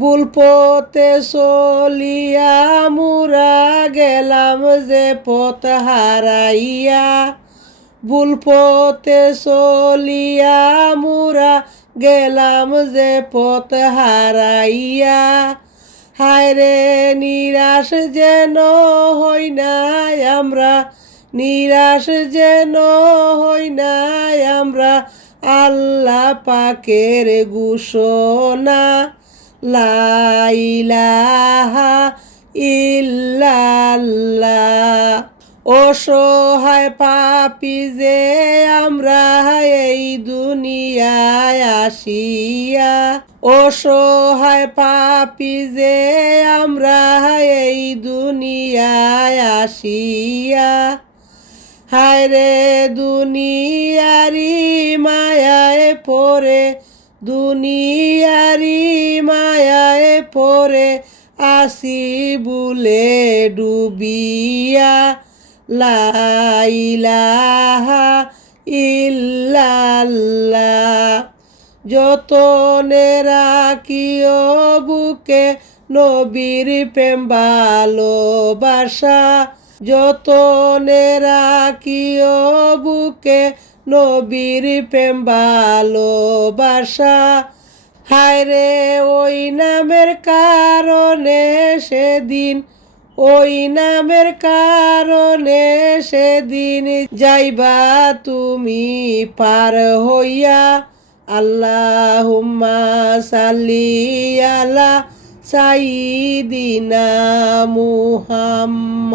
ভুল পথে চলিয়া মুরা গেলাম যে পথ হারাইয়া, ভুল পথে চলিয়া মুরা গেলাম যে পথ হারাইয়া। হায়রে নিরাশ যেন হই নাই আমরা, নিরাশ যেন হই নাই আমরা, আল্লাহ পাকের ঘোষণা লা ইলাহা ইল্লাল্লাহ। অসহায় পাপী যে আমরা এই দুনিয়ায় আসিয়া, অসহায় পাপী যে আমরা এই দুনিয়ায় আসিয়া। হায়রে দুনিয়ারি মায়ায় পড়ে, দুনিয়ারি মায়ায় পড়ে আসি ভুলে ডুবিয়া, লা ইলাহা ইল্লাল্লাহ। যতনে রাখিও বুকে নবীর প্রেম ভালোবাসা, যতনে রাখিও বুকে নবীর প্রেম ভালোবাসা। হায়রে ওই নামের কারণে সেদিন, ওই নামের কারণে সেদিন যাইবা তুমি পার হইয়া, আল্লাহুম্মা সাল্লি আলা সাইয়্যিদিনা মুহাম্মদ।